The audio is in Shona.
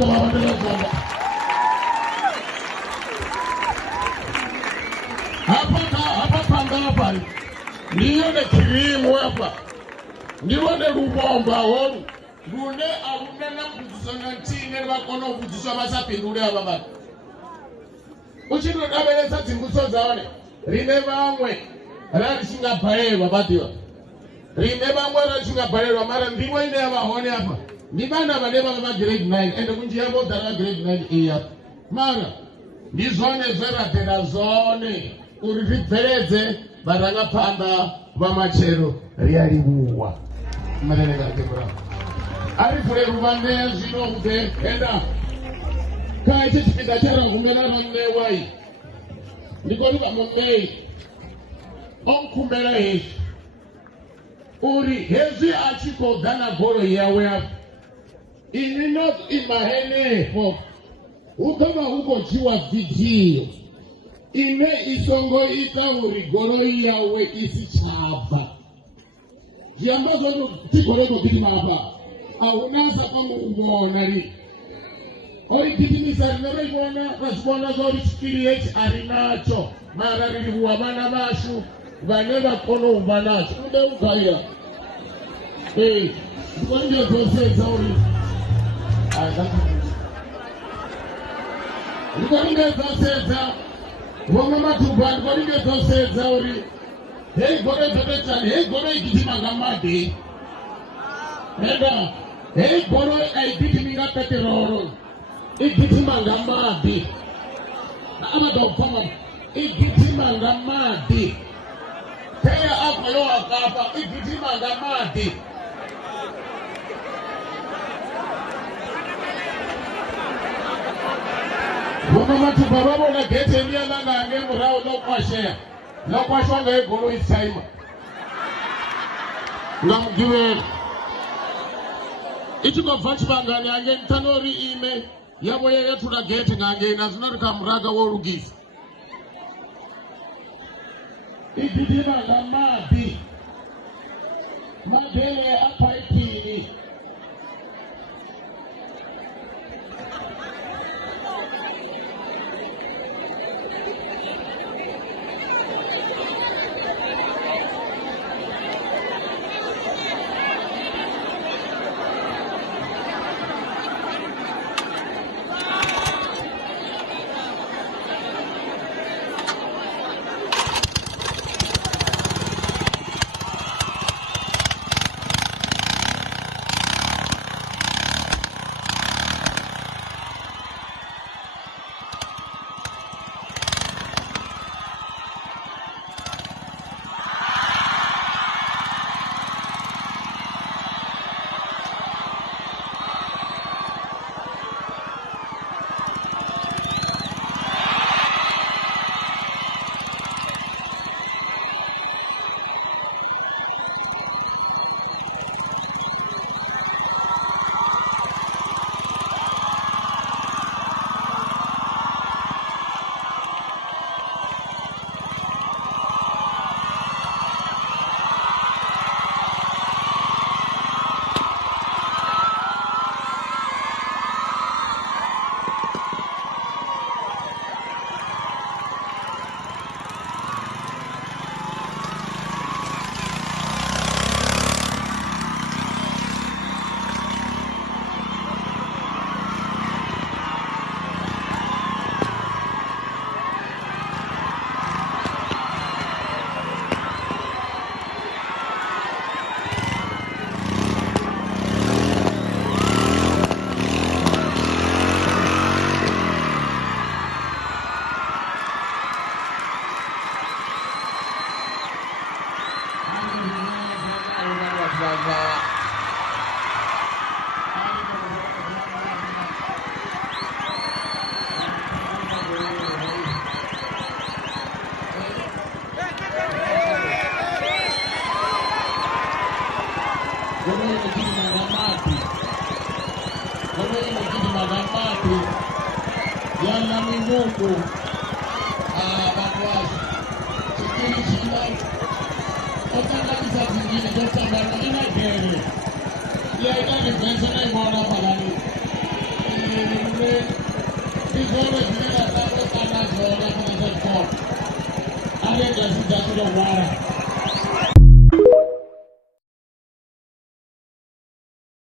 kwa mabandela kwamba hapa panga pale nione kirimu hapa nione rubomba holu rune arunena kuzisana ntine bakono kuziswa basapindule aba bana uchino dabeleza dzimbuso zaone rine bamwe rarishinga bhaerwa badiwa rine bamwe rarishinga bhaerwa mara ndimo ine abahone apa ni bana bane baba grade 9 ende kunjia bodara grade 9 iya mara ndizone zveratera zone uri ribveredze varanga panda vamachero riaribuwa marenega kemura ari kure ruvande zvino ude enda kai chipinda chara kumena vanne wai ndikoni vamomei onkumbera hezi uri hezi achikodana goro yawe apo ini not imahenefo ukama ukochiwa vidiyo ine isongo ita uri goro yawe isichava jiambazo tigoreko kiti mapa aunasa kama ubona li ori kiti misari nore ibona rasibona zori chikiri yechi arinacho mara rilibuwa bana bashu vane bakono ubanacho ude ukaya ndikonje zosedza uri ndikonje zosedza Voma matuba ndikoringe zosedza uri hei gore dzotechani hei gore igitimanga made enda hei goro aigitiminga peteroro igitimanga made amadopfama igitimanga made teya akoyo akafa igitimanga made Voma matuba babona gete ndiyalanga ngemurao lokwasheya lokwashonga egolo isaima ngamgivera ichikobva chivangani ange ntanori ime yavo yeyetura gete ngange nazvinori kamuraga worugisa igidimanga mabhi mabhele apaipini Yana Mungu bakwazi chikili chila otangaliza zingine zotangana inagere ya ina defense na imona palani zona zvinenge zvakanaka zvaona kana zvakuona. Arenda zvidza kutovara.